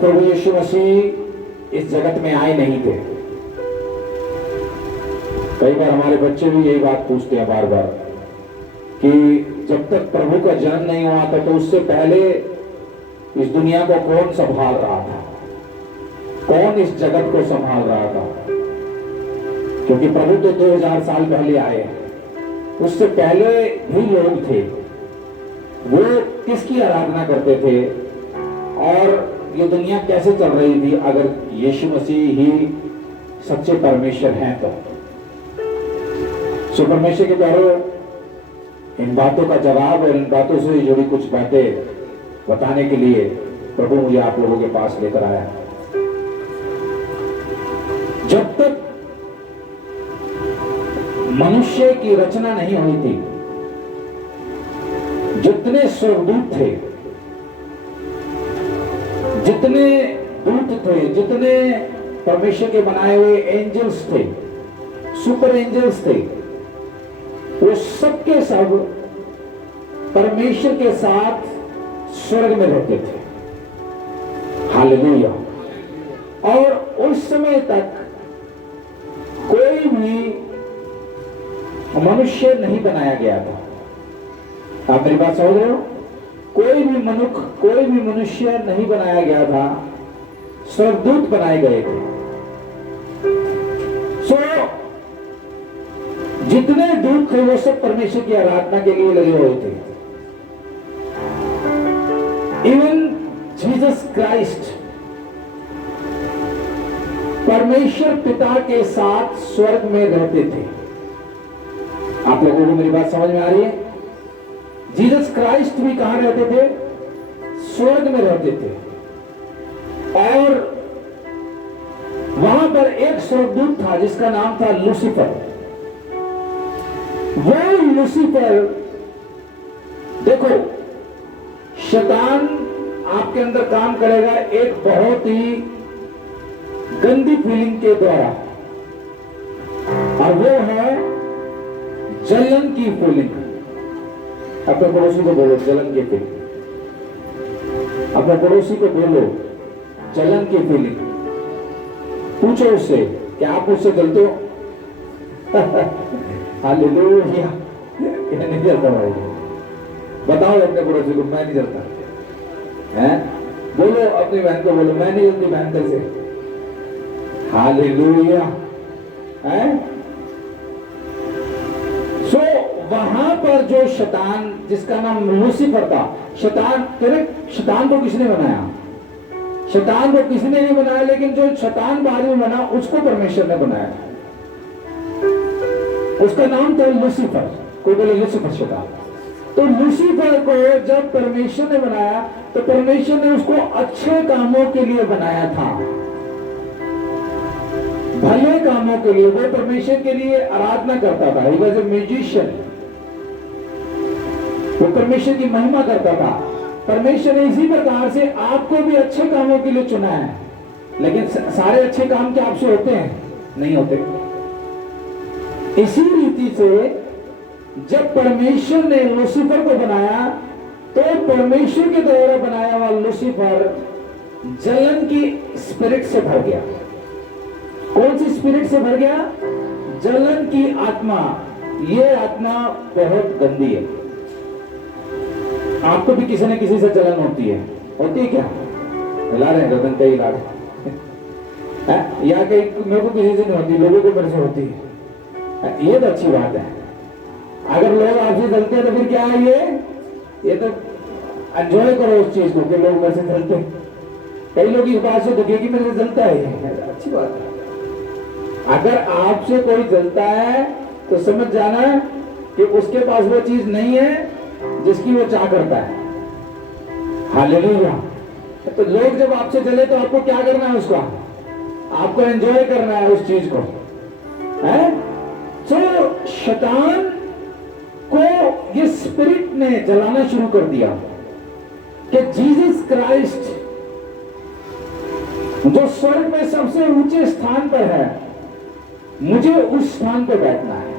प्रभु यीशु मसीह इस जगत में आए नहीं थे। कई बार हमारे बच्चे भी यही बात पूछते हैं बार बार कि जब तक प्रभु का जन्म नहीं हुआ था तो उससे पहले इस दुनिया को कौन संभाल रहा था, कौन इस जगत को संभाल रहा था। क्योंकि प्रभु तो 2000 साल पहले आए, उससे पहले भी लोग थे, वो किसकी आराधना करते थे और ये दुनिया कैसे चल रही थी अगर यीशु मसीह ही सच्चे परमेश्वर हैं तो। सो परमेश्वर के प्यारों, इन बातों का जवाब और इन बातों से जुड़ी कुछ बातें बताने के लिए प्रभु मुझे आप लोगों के पास लेकर आया। जब तक मनुष्य की रचना नहीं हुई थी, जितने स्वर्गदूत थे, जितने दूत थे, जितने परमेश्वर के बनाए हुए एंजल्स थे, सुपर एंजल्स थे, वो सबके सब परमेश्वर के साथ स्वर्ग में रहते थे। हालेलुया। और उस समय तक कोई भी मनुष्य नहीं बनाया गया था। आप मेरी बात समझ रहे हो? कोई भी मनुष्य, कोई भी मनुष्य नहीं बनाया गया था, स्वर्गदूत बनाए गए थे। सो जितने दूत थे वो सब परमेश्वर की आराधना के लिए लगे हुए थे। इवन जीसस क्राइस्ट परमेश्वर पिता के साथ स्वर्ग में रहते थे। आप लोगों को मेरी बात समझ में आ रही है? जीसस क्राइस्ट भी कहां रहते थे? स्वर्ग में रहते थे। और वहां पर एक स्वर्गदूत था जिसका नाम था लूसीफर। वो लूसीफर, देखो, शैतान आपके अंदर काम करेगा एक बहुत ही गंदी फीलिंग के द्वारा, और वो है जलन की फीलिंग। अपने पड़ोसी को बोलो जलन की फीलिंग। अपने पड़ोसी को बोलो जलन की फीलिंग। पूछो उससे कि आप मुझसे जलते हो? हालेलुया। नहीं जलता भाई। बताओ अपने पड़ोसी को, मैं नहीं जलता। हैं? बोलो अपनी बहन को, बोलो मैं नहीं जलती बहन तेरे से। हालेलुया। हैं? सो वहां पर जो शैतान, जिसका नाम लूसीफर था, शैतान को किसने बनाया? शैतान को किसी ने नहीं बनाया, लेकिन जो शैतान बाद में बना उसको परमेश्वर ने बनाया। उसका नाम था लूसीफर। कोई बोले लूसीफर शैतान। तो लूसीफर को जब परमेश्वर ने बनाया तो परमेश्वर ने उसको अच्छे कामों के लिए बनाया था, भले कामों के लिए। वो परमेश्वर के लिए आराधना करता था। He was a musician। वो परमेश्वर की महिमा करता था। परमेश्वर ने इसी प्रकार से आपको भी अच्छे कामों के लिए चुना है। लेकिन सारे अच्छे काम क्या आपसे होते हैं? नहीं होते। इसी रीति से जब परमेश्वर ने लूसीफर को बनाया तो परमेश्वर के द्वारा बनाया हुआ लूसीफर जलन की स्पिरिट से भर गया। कौन सी स्पिरिट से भर गया? जलन की आत्मा। ये आत्मा बहुत गंदी है। आपको भी किसी न किसी से जलन होती है क्या? हिला रहे हैं गर्दन, कई हिला रहे हैं या कहीं। मेरे को किसी से नहीं होती, लोगों को मेरे से होती है। ये तो अच्छी बात है। अगर लोग आपसे जलते हैं तो फिर क्या है? ये तो एंजॉय करो उस चीज को कि लोग मेरे से जलते हैं। कई लोग इस बात से दुखे कि मेरे से जलता है, अच्छी बात है। अगर आपसे कोई जलता है तो समझ जाना कि उसके पास वो चीज नहीं है जिसकी वो चाह करता है। हालेलुया। तो लोग जब आपसे जले तो आपको क्या करना है? उसका आपको एंजॉय करना है उस चीज को, है? तो शैतान को ये स्पिरिट ने जलाना शुरू कर दिया कि जीसस क्राइस्ट जो स्वर्ग में सबसे ऊंचे स्थान पर है, मुझे उस स्थान पर बैठना है।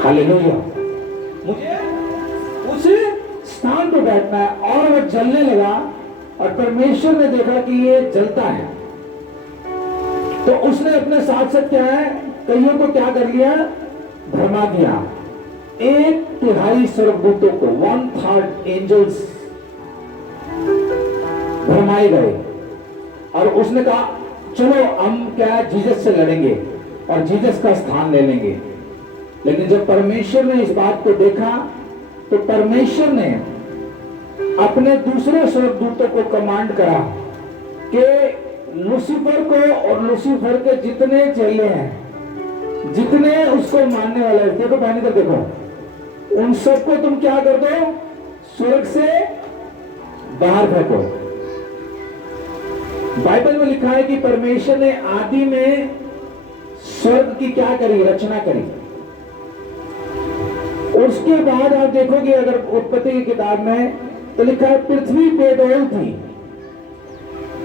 हालेलुया। मुझे उस स्थान पर बैठना है। और वह जलने लगा और परमेश्वर ने देखा कि ये जलता है, तो उसने अपने साथ साथ क्या है, कईयों को क्या कर लिया, भरमा दिया। 1/3 स्वर्गदूतों को, 1/3 एंजल्स भरमाए गए। और उसने कहा चलो हम क्या जीसस से लड़ेंगे और जीसस का स्थान ले लेंगे। लेकिन जब परमेश्वर ने इस बात को देखा तो परमेश्वर ने अपने दूसरे स्वर्गदूतों को कमांड करा कि लूसीफर को और लूसीफर के जितने चेले हैं, जितने उसको मानने वाले हैं, देखो पहले तो देखो, उन सबको तुम क्या कर दो, स्वर्ग से बाहर फेंको। बाइबल में लिखा है कि परमेश्वर ने आदि में स्वर्ग की क्या करी, रचना करी। उसके बाद आप देखोगे अगर उत्पत्ति की किताब में तो लिखा है पृथ्वी बेडौल थी।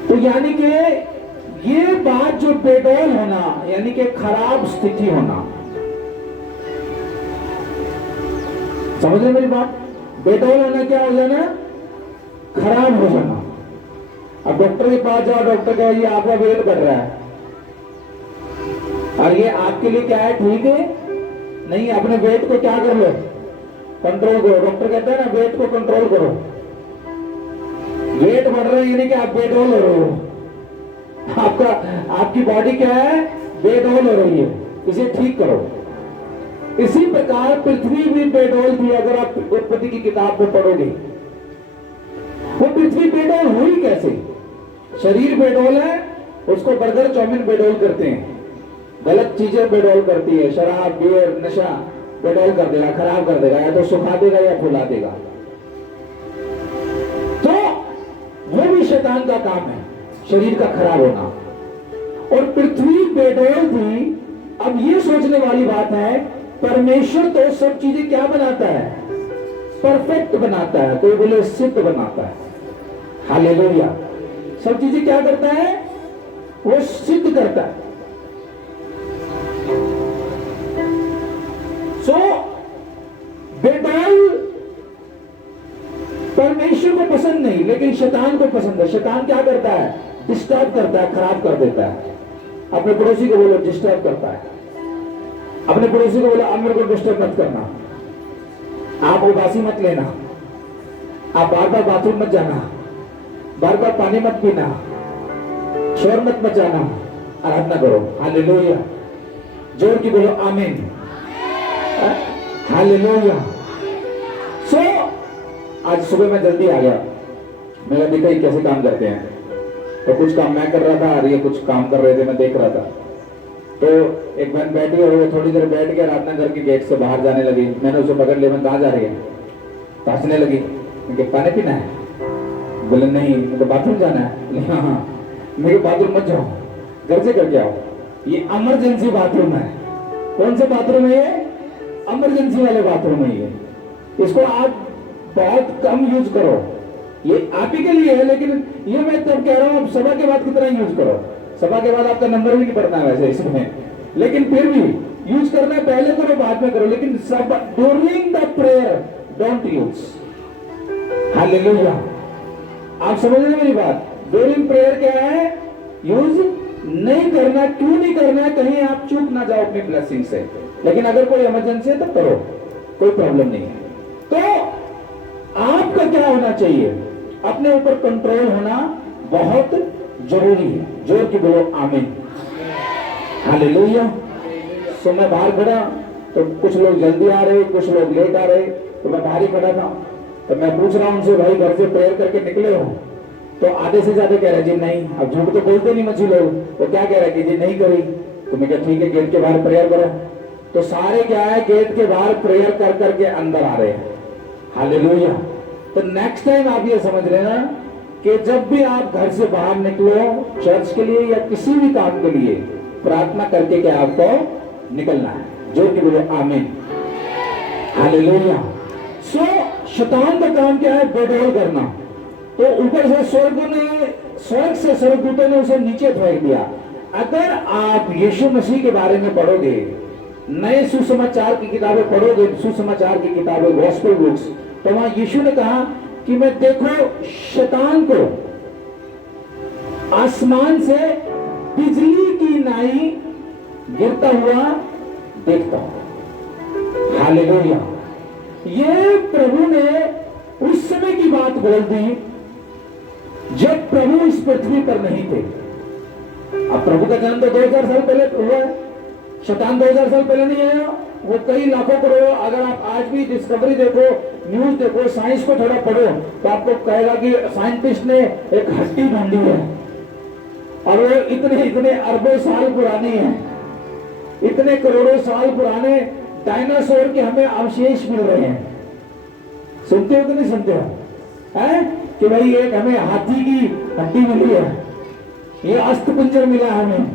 तो यानी कि ये बात जो बेडौल होना यानी कि खराब स्थिति होना, समझ रहे मेरी बात? बेडौल होना क्या हो जाना, खराब हो जाना। अब डॉक्टर के पास जाओ, डॉक्टर कहे ये आपका वेट बढ़ रहा है और ये आपके लिए क्या है, ठीक है नहीं, अपने वेट को क्या कर लो, कंट्रोल करो। डॉक्टर कहता है ना वेट को कंट्रोल करो। वेट बढ़ रहा है यानी कि आप बेडौल हो रहे हो, आपकी बॉडी क्या है, बेडौल हो रही है, इसे ठीक करो। इसी प्रकार पृथ्वी भी बेडौल थी। अगर आप उत्पत्ति की किताब में पढ़ोगे, वो पृथ्वी बेडौल हुई कैसे? शरीर बेडौल है, उसको बर्गर चाउमीन बेडौल करते हैं, गलत चीजें बेडौल करती है, शराब बियर नशा बेडौल कर देगा, खराब कर देगा, या तो सुखा देगा या फुला देगा। तो वो भी शैतान का काम है, शरीर का खराब होना। और पृथ्वी बेडौल थी। अब ये सोचने वाली बात है, परमेश्वर तो सब चीजें क्या बनाता है, परफेक्ट बनाता है, कोई बोले सिद्ध बनाता है। हालेलुया। सब चीजें क्या करता है, वो सिद्ध करता है। बेडौल परमेश्वर को पसंद नहीं, लेकिन शैतान को पसंद है। शैतान क्या करता है, डिस्टर्ब करता है, खराब कर देता है। अपने पड़ोसी को बोलो डिस्टर्ब करता है, अपने पड़ोसी को बोलो अब मेरे को डिस्टर्ब मत करना, आप उदासी मत लेना, आप बार बार बाथरूम मत जाना, बार बार पानी मत पीना, शोर मत मचाना, आराधना करो। हालेलुया। जोर की बोलो आमीन। हालेलुया। सो आज सुबह मैं जल्दी आ गया, मैंने देखा कैसे काम करते हैं। तो कुछ काम मैं कर रहा था और ये कुछ काम कर रहे थे, मैं देख रहा था। तो एक बहन बैठी और वो थोड़ी देर बैठ के आराधना करके गेट से बाहर जाने लगी। मैंने उसे पकड़ लिया, मैं कहाँ जा रही है, तो हंसने लगी। पानी पीना है? बोले नहीं, तो बाथरूम जाना है। हाँ, मेरे बाथरूम मत जाओ, घर से करके आओ। ये इमरजेंसी बाथरूम है। कौन से बाथरूम है ये? इमरजेंसी वाले बाथरूम है ये। इसको आप बहुत कम यूज करो, ये आप ही के लिए है। लेकिन ये मैं तब कह रहा हूँ, आप सभा के बाद कितना यूज करो। सभा के बाद आपका नंबर भी नहीं पड़ता है वैसे इसमें, लेकिन फिर भी यूज करना है, पहले करो बाद में करो, लेकिन सब during the prayer don't use. Hallelujah. आप समझ रहे मेरी बात? ड्यूरिंग प्रेयर क्या है, यूज नहीं करना। क्यों नहीं करना है? कहीं आप चूक ना जाओ अपनी ब्लेसिंग से। लेकिन अगर कोई इमरजेंसी है तो करो, कोई प्रॉब्लम नहीं है। तो आपका क्या होना चाहिए, अपने ऊपर कंट्रोल होना बहुत जरूरी है। जोर की बोलो आमीन। हालेलुया। सो मैं बाहर खड़ा, तो कुछ लोग जल्दी आ रहे, कुछ लोग लेट आ रहे, तो मैं बाहर ही खड़ा था। तो मैं पूछ रहा हूं उनसे, भाई घर से प्रेयर करके निकले हो? तो आधे से ज्यादा कह रहे जी नहीं। अब झूठ तो बोलते नहीं मछली लोग, वो क्या कह रहे कि जी नहीं करी। तो मैं कहा ठीक है, गेट के बाहर प्रेयर करो। तो सारे क्या है, गेट के बाहर प्रेयर कर करके अंदर आ रहे हैं। हालेलुया। तो नेक्स्ट टाइम आप ये समझ लेना कि जब भी आप घर से बाहर निकलो, चर्च के लिए या किसी भी काम के लिए, प्रार्थना करके क्या आपको निकलना है। जो कि बोलो आमीन। हालेलुया। सो शैतान का काम क्या है, बेडौल करना। तो ऊपर से स्वर्ग से स्वर्गदूतों ने उसे नीचे फेंक दिया। अगर आप यीशु मसीह के बारे में पढ़ोगे, नए सुसमाचार की किताबें पढ़ोगे, सुसमाचार की किताबें, गॉस्पेल बुक्स, तो वहां यीशु ने कहा कि मैं देखो शैतान को आसमान से बिजली की नाई गिरता हुआ देखता हूं। हालेलुया। ये प्रभु ने उस समय की बात बोल दी जब प्रभु इस पृथ्वी पर नहीं थे। अब प्रभु का जन्म तो 2000 साल पहले हुआ है, शैतान 2000 साल पहले नहीं आया। वो कई लाखों करोड़ों, अगर आप आज भी डिस्कवरी देखो, न्यूज देखो, साइंस को थोड़ा पढ़ो तो आपको कहेगा कि साइंटिस्ट ने एक हड्डी ढूंढी है और वो इतने इतने अरबों साल पुरानी है, इतने करोड़ों साल पुराने डायनासोर के हमें अवशेष मिल रहे हैं। सुनते हो कि नहीं सुनते हो? है कि भाई एक हमें हाथी की हड्डी मिली है, ये अस्थिपंजर मिला हमें,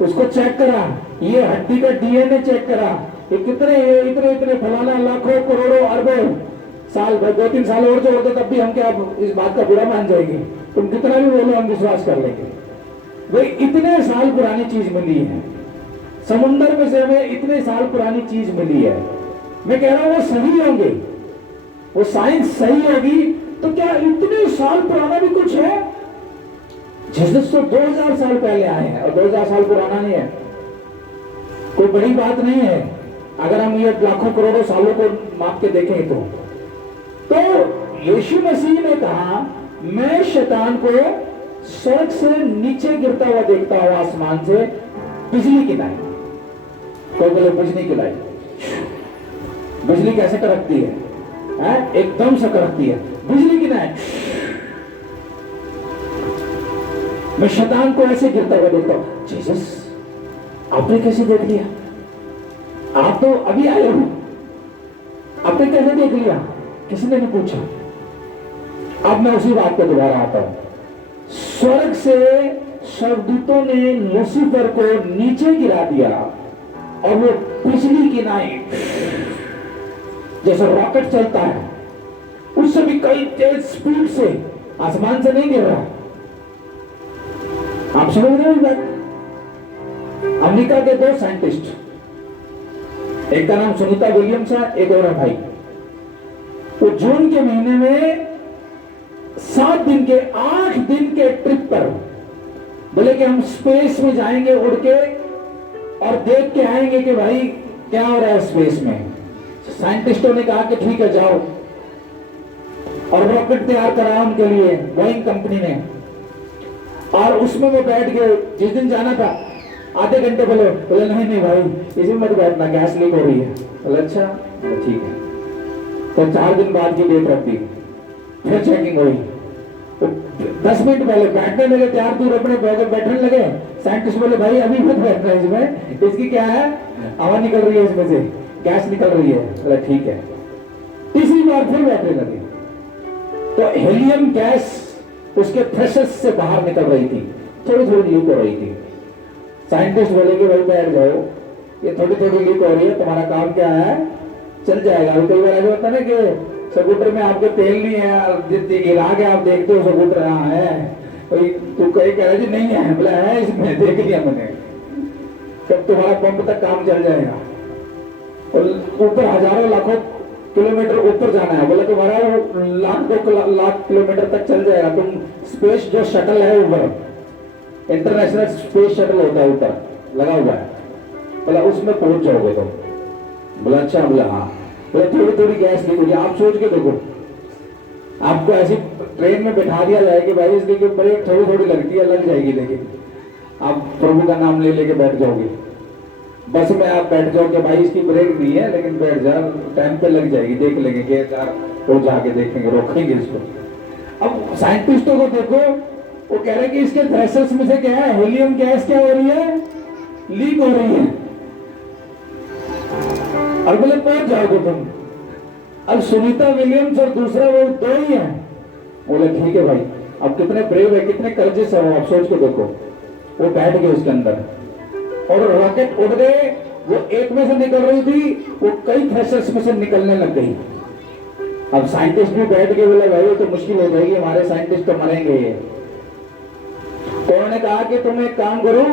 उसको चेक करा, ये हड्डी का डीएनए चेक करा, ये कितने इतने इतने फलाना लाखों करोड़ों अरबों साल, 2-3 साल और जो होते तब भी हम क्या इस बात का बुरा मान जाएंगे? तुम कितना भी बोलो हम विश्वास कर लेंगे। भाई इतने साल पुरानी चीज मिली है, समुद्र में से हमें इतने साल पुरानी चीज मिली है। मैं कह रहा हूं वो सही होंगे, वो साइंस सही होगी तो क्या इतने साल पुराना भी कुछ है? जीसस तो 2000 साल पहले आए हैं और 2000 साल पुराना नहीं है, कोई बड़ी बात नहीं है अगर हम ये लाखों करोड़ों सालों को माप के देखें तो यीशु मसीह ने कहा मैं शैतान को स्वर्ग से नीचे गिरता हुआ देखता हूं, आसमान से बिजली की नाई। कोई बोले बिजली की नाई, बिजली कैसे कड़कती है? एकदम से कड़कती है बिजली की नाई। मैं शैतान को ऐसे गिरता हुआ देखता हूं। जीसस आपने कैसे देख लिया? आप तो अभी आए हो, आपने कैसे देख लिया? किसने भी पूछा। अब मैं उसी बात पर दोबारा आता हूं। स्वर्ग से स्वर्गदूतों ने लूसीफर को नीचे गिरा दिया और वो बिजली की नाई जैसे रॉकेट चलता है उससे भी कई तेज स्पीड से, आसमान से नहीं गिर रहा। आप समझ रहे हो बात? अमेरिका के 2 साइंटिस्ट, एक का नाम सुनीता विलियम्स है, एक और है भाई, वो जून के महीने में 8 दिन के ट्रिप पर बोले कि हम स्पेस में जाएंगे उड़ के और देख के आएंगे कि भाई क्या हो रहा है स्पेस में। साइंटिस्टों ने कहा कि ठीक है जाओ, और रॉकेट तैयार करा उनके लिए बोइंग कंपनी ने, और उसमें वो बैठ गए। जिस दिन जाना था आधे घंटे बोले नहीं भाई इसमें मत बैठना, गैस लीक हो रही है। बोले अच्छा ठीक है। तो 4 दिन बाद की डेट रख दी, फिर चेकिंग हुई। तो 10 मिनट पहले बैठने लगे, तैयार दूर अपने बैठने लगे। साइंटिस्ट बोले भाई अभी मत बैठना इसमें, इसकी क्या है हवा निकल रही है, इसमें से गैस निकल रही है। बोले ठीक है। तीसरी बार फिर बैठने लगे तो हेलियम गैस उसके थ्रेशर्स से बाहर निकल रही थी, थोड़ी थोड़ी लीक हो रही थी। साइंटिस्ट बोले कि भाई बैठ जाओ, ये थोड़ी थोड़ी लीक हो रही है, तुम्हारा काम क्या है, चल जाएगा। अभी कई बार ऐसा होता है ना कि स्कूटर में आपके तेल नहीं है, गिरा के आप देखते हो स्कूटर यहाँ है, तू कहीं कह रहा जी नहीं है, बोला है इसमें, देख लिया मैंने, तब तुम्हारा पंप तक काम चल जाएगा। और ऊपर हजारों लाखों किलोमीटर ऊपर जाना है, बोले तुम्हारा लाख किलोमीटर तक चल जाएगा। तुम स्पेस जो शटल है ऊपर, इंटरनेशनल स्पेस शटल होता है ऊपर लगा हुआ है, बोला उसमें पहुंच जाओगे तुम। बोला अच्छा, बोला हाँ। बोला थोड़ी थोड़ी गैस लीक होगी, आप सोच के देखो, आपको ऐसी ट्रेन में बैठा दिया जाए कि भाई इसकी ब्रेक थोड़ी थोड़ी लगती है, लग जाएगी, लेकिन आप प्रभु का नाम ले लेके बैठ जाओगे। बस में आप बैठ जाओ कि भाई इसकी ब्रेक नहीं है लेकिन बैठ जा, टाइम पे लग जाएगी, देख लेंगे कि वो जाके देखेंगे, रोकेंगे इसको। अब साइंटिस्टों को देखो, वो कह रहे हैं कि इसके थ्रेशर्स में से क्या है, हीलियम गैस क्या हो रही है, लीक हो रही है। और बोले पहुंच जाओगे तुम। अब सुनीता विलियम्स और दूसरा वो 2 ही है। बोले ठीक है भाई। अब कितने ब्रेव है, कितने कर्जिस है वो, आप सोच के देखो। वो बैठ गए उसके अंदर और रॉकेट उड़ गए। वो एक में से निकल रही थी, वो कई थ्रेशर्स में से निकलने लग गई। अब साइंटिस्ट भी बैठ के बोले भाई तो मुश्किल हो जाएगी, हमारे साइंटिस्ट तो मरेंगे ये। तो उन्होंने कहा कि तुम एक काम करो,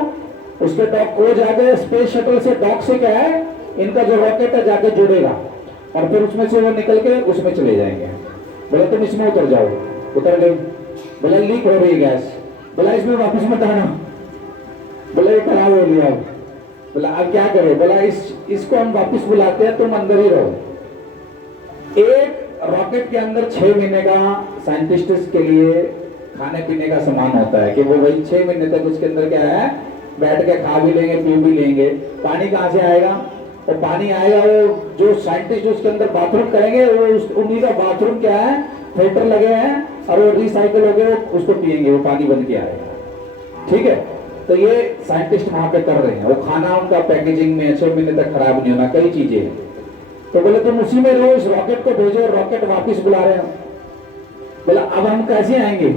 उसके डॉक को जाके स्पेस शटल से, डॉक से क्या है, इनका जो रॉकेट है जाके जुड़ेगा और फिर उसमें से वो निकल के उसमें चले जाएंगे। बोले तुम इसमें उतर जाओ। उतर गई। बोले लीक हो रही है गैस। बोला इसमें वापस मत आना। बोला ये खराब हो गया। बोला अब क्या करे? बोला इसको हम वापस बुलाते हैं, तुम अंदर ही रहो। एक रॉकेट के अंदर 6 महीने का साइंटिस्ट के लिए खाने पीने का सामान होता है कि वो वही 6 महीने तक उसके अंदर क्या है, बैठ के खा भी लेंगे, पी भी लेंगे। पानी कहाँ से आएगा? और पानी आएगा, वो जो साइंटिस्ट उसके अंदर बाथरूम करेंगे, वो उन्हीं का बाथरूम क्या है, फिल्टर लगे हैं और वो रिसाइकल हो गए, उसको पिएंगे, वो पानी बन के आएगा। ठीक है, तो ये साइंटिस्ट वहां पे कर रहे हैं। वो खाना उनका पैकेजिंग में 6 महीने तक खराब नहीं होना, कई चीजें हैं। तो बोले तुम उसी में रहो, इस रॉकेट को भेजो, रॉकेट वापिस बुला रहे हो। बोला अब हम कैसे आएंगे?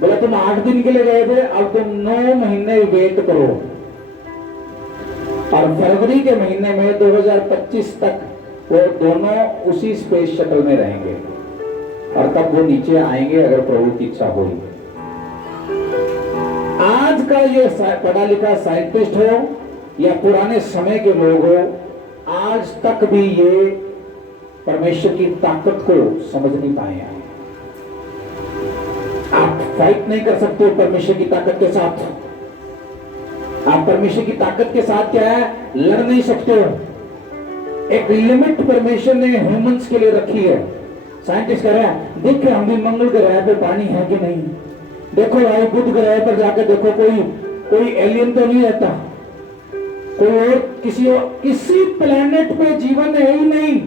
बोला तुम 8 दिन के लिए गए थे, अब तुम 9 महीने वेट करो और फरवरी के महीने में 2025 तक वो दोनों उसी स्पेस शटल में रहेंगे और तब वो नीचे आएंगे अगर प्रभु की इच्छा हुई। आज का ये पढ़ा लिखा साइंटिस्ट हो या पुराने समय के लोग हो, आज तक भी ये परमेश्वर की ताकत को समझ नहीं पाए हैं। आप फाइट नहीं कर सकते परमेश्वर की ताकत के साथ। आप परमेश्वर की ताकत के साथ क्या है, लड़ नहीं सकते हो। एक लिमिट परमेश्वर ने ह्यूमंस के लिए रखी है। साइंटिस्ट कह रहे हैं देखिए हम भी मंगल ग्रह पे पानी है कि नहीं, देखो भाई बुध ग्रह पर जाकर देखो कोई एलियन तो नहीं रहता, कोई और किसी प्लेनेट पे जीवन है ही नहीं।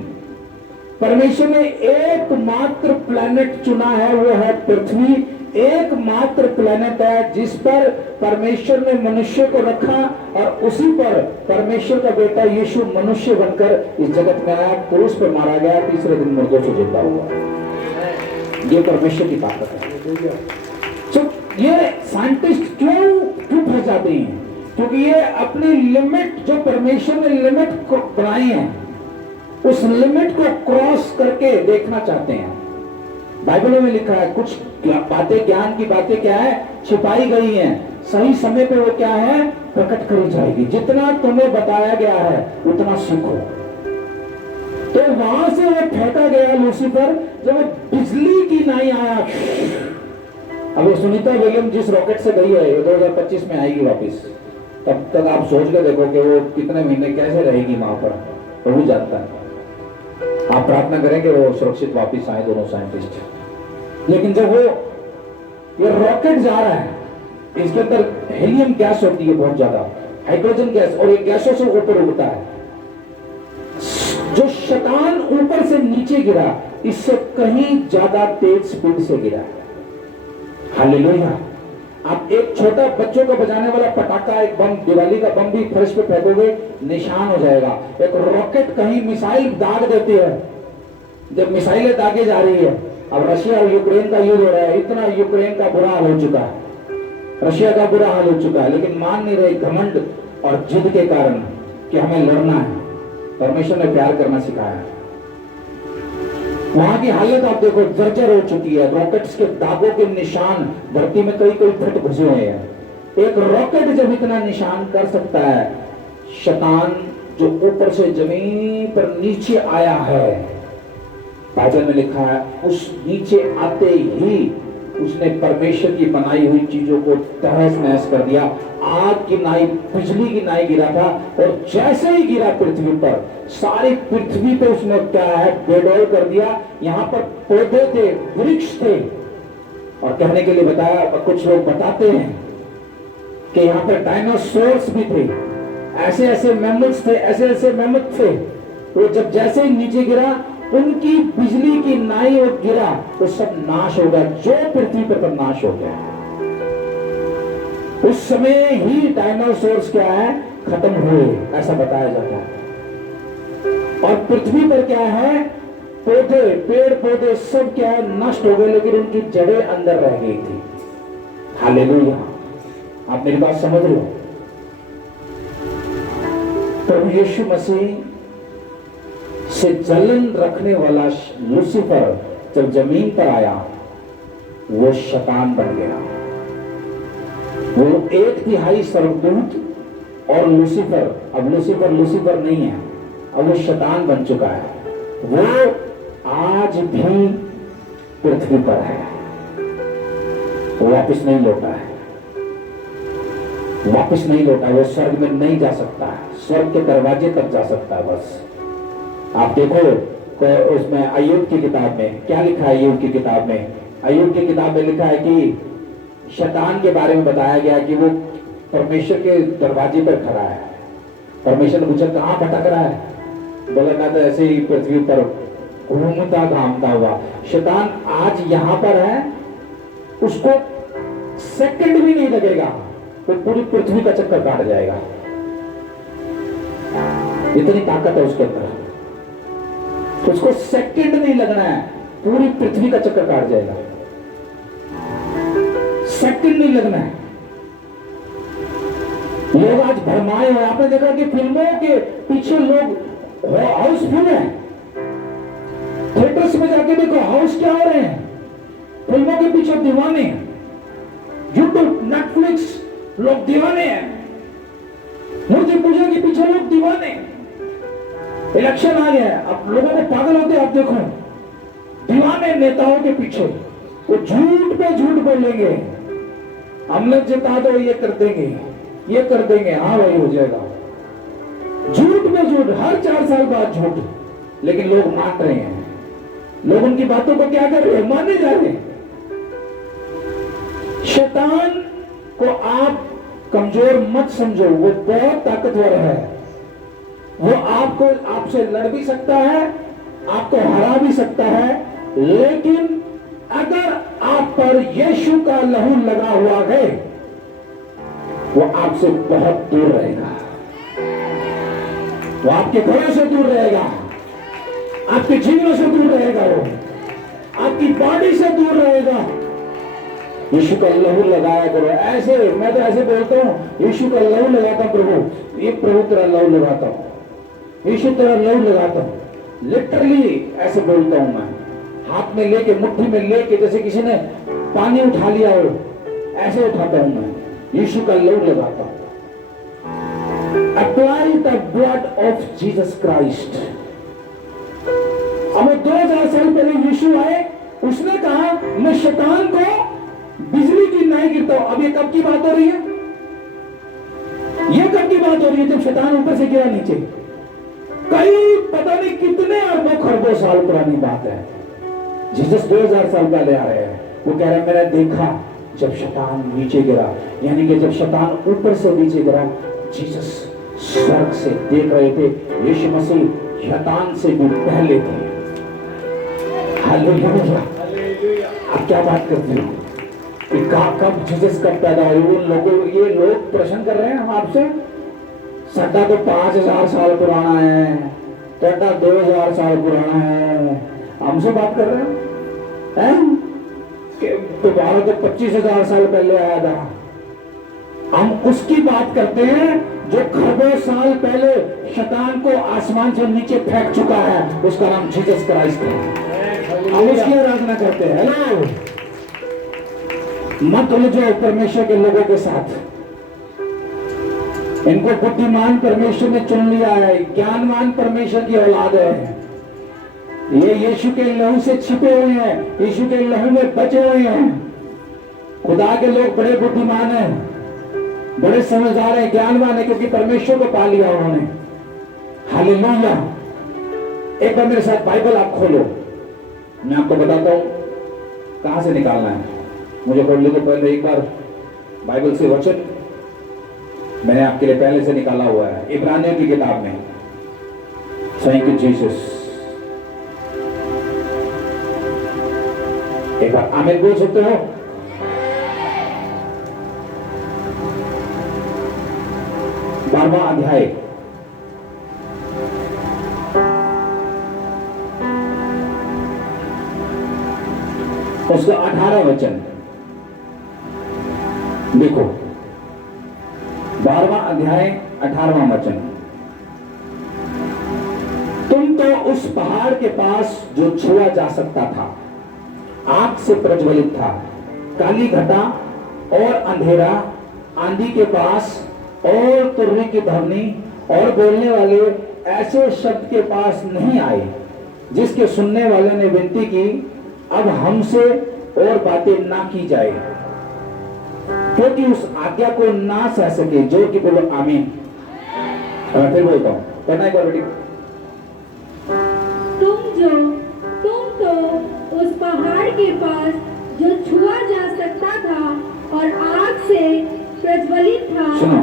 परमेश्वर ने एकमात्र प्लेनेट चुना है, वो है पृथ्वी। एकमात्र प्लेनेट है जिस पर परमेश्वर ने मनुष्य को रखा और उसी पर परमेश्वर का बेटा यीशु मनुष्य बनकर इस जगत में आया, क्रूस पर मारा गया, तीसरे दिन मुर्दों से जिंदा हुआ। ये परमेश्वर की ताकत है। तो ये साइंटिस्ट क्यों फंस जाते हैं? क्योंकि ये अपनी लिमिट, जो परमेश्वर ने लिमिट को बनाई है, उस लिमिट को क्रॉस करके देखना चाहते हैं। बाइबलों में लिखा है कुछ बातें, ज्ञान की बातें क्या है, छिपाई गई हैं, सही समय पे वो क्या है, प्रकट करी जाएगी। जितना तुम्हें बताया गया है उतना सीखो। तो वहां से वो फेंका गया लूसीफर, जब बिजली की नाई आया। अब सुनीता विलियम जिस रॉकेट से गई है, 2025 में आएगी वापिस, तब तक आप सोच के देखो कि वो कितने महीने कैसे रहेगी वहां पर, प्रभु जानता है। आप प्रार्थना करें कि वो सुरक्षित वापस आए दोनों साइंटिस्ट। लेकिन जब वो ये रॉकेट जा रहा है, इसके अंदर हीलियम गैस होती है बहुत ज्यादा, हाइड्रोजन गैस, और ये गैसों से ऊपर उड़ता है। जो शैतान ऊपर से नीचे गिरा, इससे कहीं ज्यादा तेज स्पीड से गिरा। हालेलुया। आप एक छोटा बच्चों का बजाने वाला पटाखा, एक बम, दिवाली का बम भी फर्श पे फेंकोगे, निशान हो जाएगा। एक रॉकेट कहीं मिसाइल दाग देती है, जब मिसाइलें दागे जा रही है। अब रशिया और यूक्रेन का युद्ध हो रहा है, इतना यूक्रेन का बुरा हाल हो चुका है, रशिया का बुरा हाल हो चुका है, लेकिन मान नहीं रहे घमंड और जिद के कारण कि हमें लड़ना है। परमेश्वर ने प्यार करना सिखाया। वहां की हालत आप देखो, जर्जर हो चुकी है, रॉकेट्स के दागों के निशान धरती में कई फुट घुसे हुए हैं। एक रॉकेट जब इतना निशान कर सकता है, शैतान जो ऊपर से जमीन पर नीचे आया है, बाइबल में लिखा है उस नीचे आते ही उसने परमेश्वर की बनाई हुई चीजों को तहस नहस कर दिया। आग की नाई, बिजली की नाई गिरा था, और जैसे ही गिरा पृथ्वी पर, सारी पृथ्वी पे उसने क्या है, बेडौल कर दिया। यहाँ पर पौधे थे, वृक्ष थे, और कहने के लिए बताया, कुछ लोग बताते हैं कि यहाँ पर डायनासोर्स भी थे, ऐसे ऐसे मैमल्स थे, ऐसे ऐसे मैमथ थे। वो जब जैसे ही नीचे गिरा, उनकी बिजली की नाई और गिरा, तो सब नाश हो गया, जो पृथ्वी पर तब नाश हो गया। उस समय ही डायनासोर्स क्या है, खत्म हुए, ऐसा बताया जाता है। और पृथ्वी पर क्या है, पौधे, पेड़ पौधे सब क्या है, नष्ट हो गए, लेकिन उनकी जड़ें अंदर रह गई थी। हालेलुया। आप मेरी बात समझ रहे हो? प्रभु यीशु मसीह से जलन रखने वाला लूसीफर जब जमीन पर आया, वो शैतान बन गया। वो 1/3 स्वर्गदूत और लूसीफर, अब लूसीफर नहीं है, अब वो शैतान बन चुका है। वो आज भी पृथ्वी पर है, वो वापिस नहीं लौटा है। वापस नहीं लौटा, वो स्वर्ग में नहीं जा सकता है, स्वर्ग के दरवाजे तक जा सकता है बस। आप देखो उसमें अय्यूब की किताब में क्या लिखा है। अय्यूब की किताब में, अय्यूब की किताब में लिखा है कि शैतान के बारे में बताया गया कि वो परमेश्वर के दरवाजे पर खड़ा है। परमेश्वर ने पूछा कहाँ भटक रहा है, बोला मैं तो ऐसे ही पृथ्वी पर घूमता घामता हुआ। शैतान आज यहां पर है, उसको सेकंड भी नहीं लगेगा, वो पूरी पृथ्वी का चक्कर काट जाएगा। इतनी ताकत है उसके अंदर, उसको सेकंड नहीं लगना है, पूरी पृथ्वी का चक्कर काट जाएगा। सेकंड नहीं लगना है। लोग आज भरमाए हुए, आपने देखा कि फिल्मों के पीछे लोग हाउसफुल है। थिएटर्स में जाके देखो हाउस क्या हो रहे हैं, फिल्मों के पीछे दीवाने हैं। यूट्यूब, नेटफ्लिक्स, लोग दीवाने हैं। मूर्ति पूजा के पीछे लोग दीवाने। इलेक्शन आ गया है, अब लोगों को पागल होते आप देखो, दीवाने नेताओं के पीछे। वो झूठ पे झूठ बोलेंगे, हमने जिता दो, ये कर देंगे, ये कर देंगे, हाँ भाई हो जाएगा। झूठ पे झूठ, हर 4 साल बाद झूठ, लेकिन लोग मान रहे हैं। लोग उनकी बातों को क्या कर रहे हैं, माने जा रहे हैं। शैतान को आप कमजोर मत समझो, वो बहुत ताकतवर है। वो आपको, आपसे लड़ भी सकता है, आपको हरा भी सकता है, लेकिन अगर आप पर यीशु का लहू लगा हुआ है, वो आपसे बहुत दूर रहेगा। वो आपके घरों से दूर रहेगा, आपके जीवनों से दूर रहेगा, वो आपकी बॉडी से दूर रहेगा। यीशु का लहू लगाया करो। ऐसे मैं तो ऐसे बोलता हूँ, यीशु का लहू लगाता हूँ प्रभु, ये प्रभु तेरा लहू लगाता हूँ, यीशु तेरा लहू लगाता हूँ। लिटरली ऐसे बोलता हूँ मैं, हाथ में लेके, मुट्ठी में लेके, जैसे किसी ने पानी उठा लिया हो, ऐसे उठाता हूँ मैं, यीशु का लहू लगाता हूँ। Apply the blood of Jesus Christ. अब 2000 साल पहले यीशु आए, उसने कहा मैं शैतान को बिजली की नहीं गिरता हूं। अब ये कब की बात हो रही है, ये कब की बात हो रही है, जब शैतान ऊपर से गिरा नीचे। कई पता नहीं कितने अरबों खरबों साल पुरानी बात है। जीसस 2000 साल पहले आ रहे हैं, वो कह रहे हैं मैंने देखा जब शैतान नीचे गिरा, यानी कि जब शैतान ऊपर से नीचे गिरा, जीसस स्वर्ग से देख रहे थे। यीशु मसीह शैतान से भी पहले थे। हालेलुया। आप क्या बात करते हो, कब जीसस कब पैदा हुए? उन लोगों, ये लोग प्रश्न कर रहे हैं हम आपसे, सट्टा तो 5000 साल पुराना है, सट्टा 2000 साल पुराना है, हमसे बात कर रहे हैं कि दोबारा तो 25,000 साल पहले आया था। हम उसकी बात करते हैं जो खरबों साल पहले शैतान को आसमान से नीचे फेंक चुका है, उसका नाम जीसस क्राइस्ट है। हम उसकी आराधना करते हैं। हेलो, मत उलझो परमेश्वर के लोगों के साथ। इनको बुद्धिमान परमेश्वर ने चुन लिया है, ज्ञानवान परमेश्वर की औलाद है। ये यीशु के लहू से छिपे हुए हैं, यीशु के लहू में बचे हुए हैं। खुदा के लोग बड़े बुद्धिमान हैं, बड़े समझदार हैं, ज्ञानवान है, क्योंकि परमेश्वर को पा लिया उन्होंने। हालेलुया। एक बार मेरे साथ बाइबल आप खोलो, मैं आपको बताता हूं कहां से निकालना है। मुझे खोलने के पहले एक बार बाइबल से वचन मैंने आपके लिए पहले से निकाला हुआ है, इब्रानियों की किताब में। Thank you Jesus. एक बार आमीन बोल सकते हो? बारहवां अध्याय, उसका 18 वचन देखो। 12वां अध्याय 18वां वचन। तुम तो उस पहाड़ के पास जो छुआ जा सकता था, आग से प्रज्वलित था, काली घटा और अंधेरा, आंधी के पास और तुरने की ध्वनि और बोलने वाले ऐसे शब्द के पास नहीं आए, जिसके सुनने वाले ने विनती की अब हमसे और बातें ना की जाए। क्योंकि उस आज्ञा को ना सह सके। जोर की बोलो आमीन। मैं फिर बोलता हूं, पढ़ना एक बार बेटी। तुम तो उस पहाड़ के पास जो छुआ जा सकता था और आग से प्रज्वलित था। सुनो,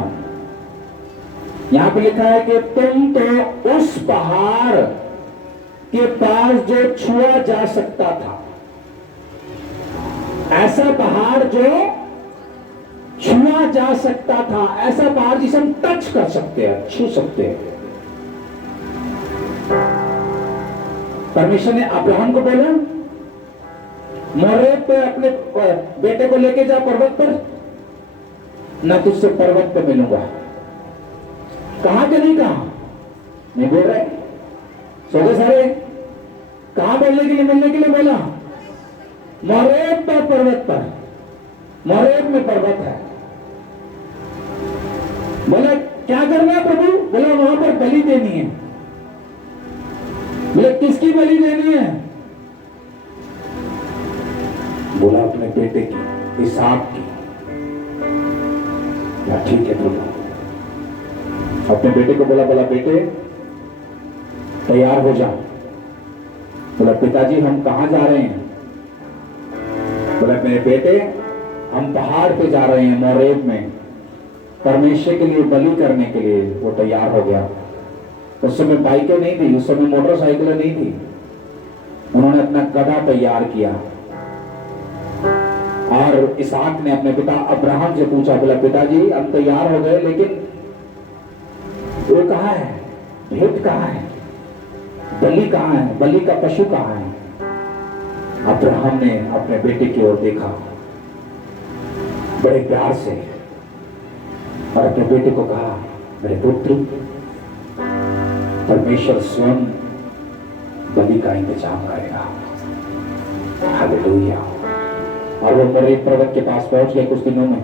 यहां पे लिखा है कि तुम तो उस पहाड़ के पास जो छुआ जा सकता था। ऐसा पहाड़ जो छुआ जा सकता था, ऐसा पहाड़ जिसे हम टच कर सकते हैं, छू सकते हैं। परमेश्वर ने अब्राहम को बोला, मोरेब पे अपने बेटे को लेके जा पर्वत पर, ना तुझसे पर्वत पे मिलूंगा। कहां के नहीं कहा, नहीं बोल रहे, सो गए सारे। कहां बोलने के लिए, मिलने के लिए बोला, मोरेब पर पर्वत पर। मोरेब में पर्वत है। बोला क्या करना है प्रभु? बोला वहां पर बलि देनी है। बोले किसकी बलि देनी है? बोला अपने बेटे की, इसहाक की। या ठीक है प्रभु। अपने बेटे को बोला बेटे तैयार हो जा। बोला पिताजी हम कहां जा रहे हैं? बोला मेरे बेटे हम पहाड़ पे जा रहे हैं, मोरेब में, परमेश्वर के लिए बलि करने के लिए। वो तैयार हो गया। उस समय बाइकें नहीं थी, उस समय मोटरसाइकिलें नहीं थी। उन्होंने अपना गधा तैयार किया और इसहाक ने अपने पिता अब्राहम से पूछा, बोला पिताजी हम तैयार हो गए, लेकिन वो कहाँ है? भेंट कहाँ है? बलि कहाँ है? बलि का पशु कहाँ है? अब्राहम ने अपने बेटे की ओर देखा बड़े प्यार से और अपने बेटे को कहा, मेरे पुत्र परमेश्वर स्वयं बलि का इंतजाम करेगा। हालेलुया। और वो मोरेब पर्वत के पास पहुंच गए कुछ दिनों में,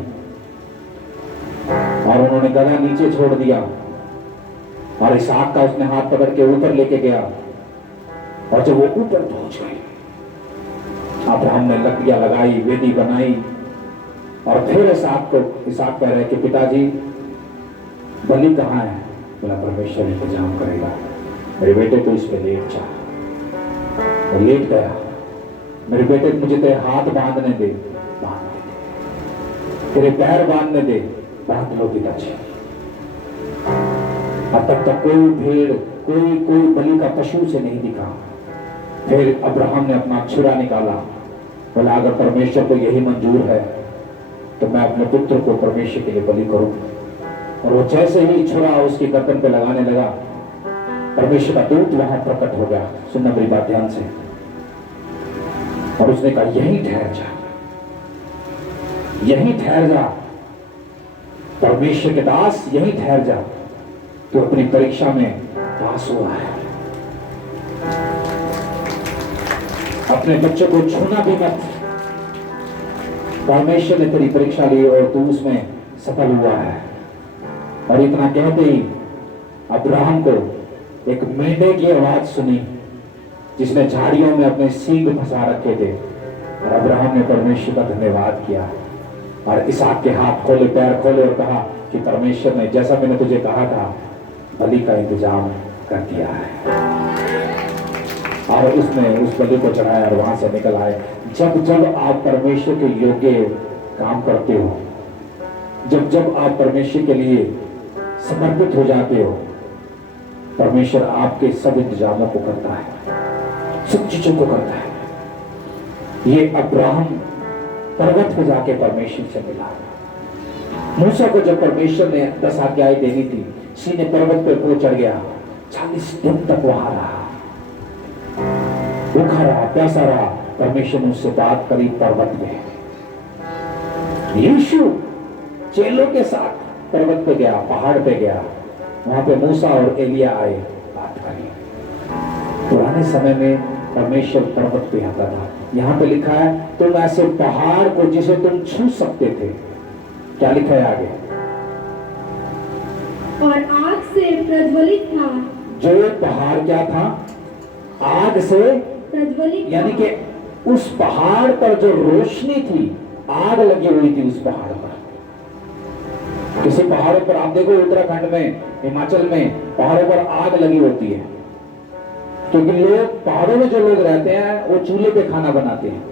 और उन्होंने गधा नीचे छोड़ दिया और इसहाक का उसने हाथ पकड़ के ऊपर लेके गया। और जब वो ऊपर पहुंच गए, अब्राहम ने लकड़ियां लगाई, वेदी बनाई और फिर इसहाक कह रहे कि पिताजी बलि कहाँ है? बोला परमेश्वर इंतजाम करेगा, मेरे बेटे तो इस पे लेट जा। वो लेट गया। मेरे बेटे मुझे तेरे हाथ बांधने दे, बांध दे, तेरे पैर बांधने दे, बांध लो पिताजी। और तब तक कोई भेड़, कोई बलि का पशु से नहीं दिखा। फिर अब्राहम ने अपना छुरा निकाला। बोला अगर परमेश्वर को यही मंजूर है तो मैं अपने पुत्र को परमेश्वर के लिए बलि करूं। और वो जैसे ही छुरा उसकी गर्दन पे लगाने लगा, परमेश्वर का दूत वहां प्रकट हो गया। सुनना मेरी बात ध्यान से। और उसने कहा यहीं ठहर जा, यहीं ठहर जा, परमेश्वर के दास यहीं ठहर जा, तो अपनी परीक्षा में पास हुआ है। अपने बच्चों को छूना भी मत। परमेश्वर ने तेरी परीक्षा ली और तू उसमें सफल हुआ है। और इतना कहते ही अब्राहम को एक मेंढे की आवाज सुनी जिसने झाड़ियों में अपने सींग फंसा रखे थे। और अब्राहम ने परमेश्वर का धन्यवाद किया और इसहाक के हाथ खोले, पैर खोले और कहा कि परमेश्वर ने जैसा मैंने तुझे कहा था बलि का इंतजाम कर दिया है। और उसने उस बलि को चढ़ाया और वहां से निकल आए। जब जब आप परमेश्वर के योग्य काम करते हो, जब जब आप परमेश्वर के लिए समर्पित हो जाते हो, परमेश्वर आपके सब इंतजामों को करता है, सब चीजों को करता है। ये अब्राहम पर्वत पे जाके परमेश्वर से मिला। मूसा को जब परमेश्वर ने 10 आज्ञाएं देनी थी, सीने पर्वत पे वो चढ़ गया। 40 दिन तक वहां रहा, भूखा रहा, प्यासा रहा। परमेश्वर ने उससे बात करी पर्वत पे। यीशु चेलों के साथ पर्वत पे गया, पहाड़ पे गया। वहां पे मूसा और एलिया आए, बात करी। पुराने समय में परमेश्वर पर्वत पे आता था। यहां पे लिखा है तुम ऐसे पहाड़ को जिसे तुम छू सकते थे। क्या लिखा है आगे? और आग से प्रज्वलित था। जो पहाड़ क्या था? आग से प्रज्वलित, यानी कि उस पहाड़ पर जो रोशनी थी, आग लगी हुई थी उस पहाड़ पर। किसी पहाड़ों पर आप देखो, उत्तराखंड में, हिमाचल में पहाड़ों पर आग लगी होती है, क्योंकि लोग पहाड़ों में जो लोग रहते हैं वो चूल्हे पे खाना बनाते हैं,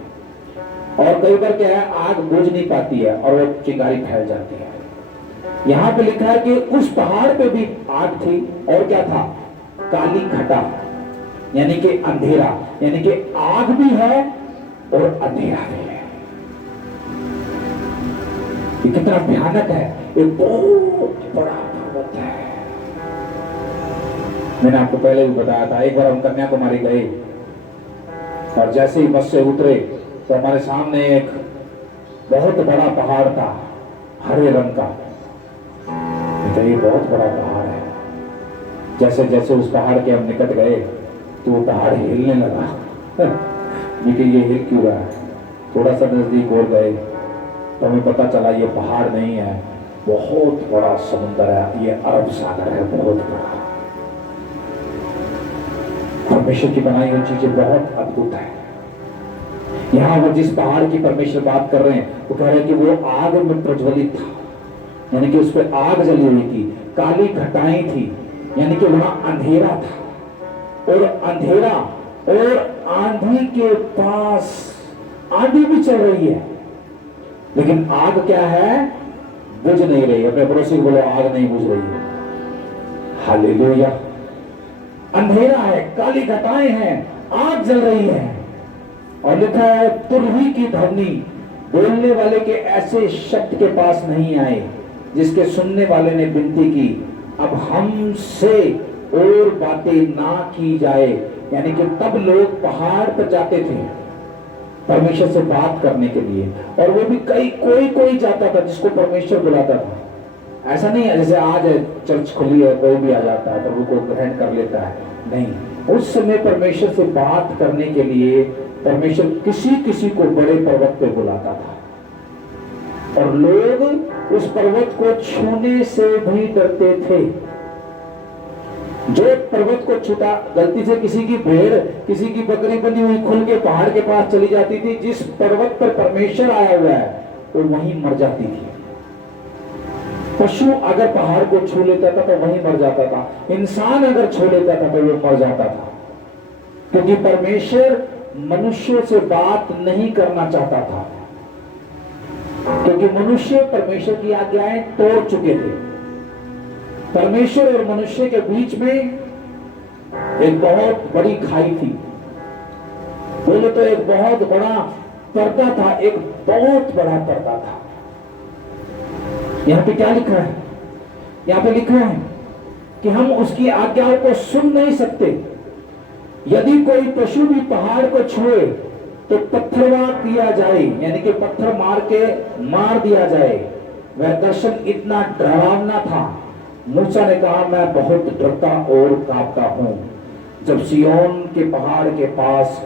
और कई बार क्या है, आग बुझ नहीं पाती है और वो चिंगारी फैल जाती है। यहां पे लिखा है कि उस पहाड़ पे भी आग थी, और क्या था, काली घटा, यानी कि अंधेरा, यानी कि आग भी है और अंधेरा भी है। ये कितना भयानक है, ये बहुत बड़ा पर्वत है। मैंने आपको पहले भी बताया था, एक बार हम कन्याकुमारी गए और जैसे ही बस से उतरे तो हमारे सामने एक बहुत बड़ा पहाड़ था, हरे रंग का। तो ये बहुत बड़ा पहाड़ है। जैसे जैसे उस पहाड़ के हम निकट गए तो वो पहाड़ हिलने लगा। लेकिन ये हिल क्यों रहा है? थोड़ा सा नजदीक और गए तो हमें पता चला ये पहाड़ नहीं है, बहुत बड़ा समुद्र है, ये अरब सागर है, बहुत बड़ा। परमेश्वर की बनाई हुई चीजें बहुत अद्भुत है। यहाँ वो जिस पहाड़ की परमेश्वर बात कर रहे हैं, वो कह रहे हैं कि वो आग में प्रज्वलित था, यानी कि उस पर आग जली हुई थी, काली घटाएं थी, यानी कि वहां अंधेरा था, और अंधेरा और आंधी के पास, आंधी भी चल रही है लेकिन आग क्या है, बुझ नहीं रही। अपने पड़ोसी को बोलो, आग नहीं बुझ रही है। हालेलुया। अंधेरा है, काली घटाएं हैं, आग जल रही है, और लिखा है तुरही की ध्वनि बोलने वाले के ऐसे शब्द के पास नहीं आए, जिसके सुनने वाले ने विनती की, अब हमसे और बातें ना की जाए। यानी कि तब लोग पहाड़ पर जाते थे परमेश्वर से बात करने के लिए, और वो भी कोई जाता था जिसको परमेश्वर बुलाता था। ऐसा नहीं है जैसे आज चर्च खुली है, कोई भी आ जाता है, प्रभु को ग्रहण कर लेता है, नहीं। उस समय परमेश्वर से बात करने के लिए परमेश्वर किसी को बड़े पर्वत पे बुलाता था, और लोग उस पर्वत को छूने से भी डरते थे। जो पर्वत को छूता, गलती से किसी की भेड़, किसी की बकरी बंधी हुई खुल के पहाड़ के पास चली जाती थी, जिस पर्वत पर परमेश्वर आया हुआ है वो वहीं मर जाती थी। पशु अगर पहाड़ को छू लेता था तो वहीं मर जाता था, इंसान अगर छू लेता था तो वो मर जाता था, क्योंकि परमेश्वर मनुष्य से बात नहीं करना चाहता था, क्योंकि मनुष्य परमेश्वर की आज्ञाएं तोड़ चुके थे। परमेश्वर और मनुष्य के बीच में एक बहुत बड़ी खाई थी, बोले तो एक बहुत बड़ा पर्दा था, एक बहुत बड़ा पर्दा था। यहां पे क्या लिखा है? यहां पे लिखा है कि हम उसकी आज्ञाओं को सुन नहीं सकते। यदि कोई पशु भी पहाड़ को छुए तो पत्थरवार किया जाए, यानी कि पत्थर मार के मार दिया जाए। वह दर्शन इतना डरावना था, मूसा ने कहा, मैं बहुत डरता और कांपता हूं। जब सिय्योन के पहाड़ के पास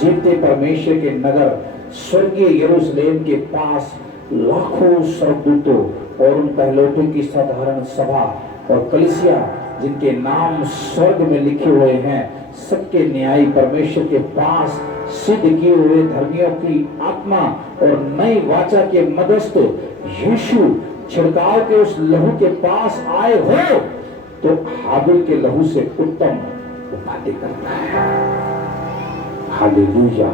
जीते परमेश्वर के नगर स्वर्गीय यरूशलेम के पास लाखों स्वर्गदूतों और उन पहलोठों की साधारण सभा और कलीसिया, जिनके नाम स्वर्ग में लिखे हुए हैं, सबके न्यायी परमेश्वर के पास सिद्ध किए हुए धर्मियों की आत्मा और नई वाचा के मध्यस्थ यीशु छिड़काव के उस लहू के पास आए हो, तो हाबिल के लहू से उत्तम वो बातें करता है। हालेलुया।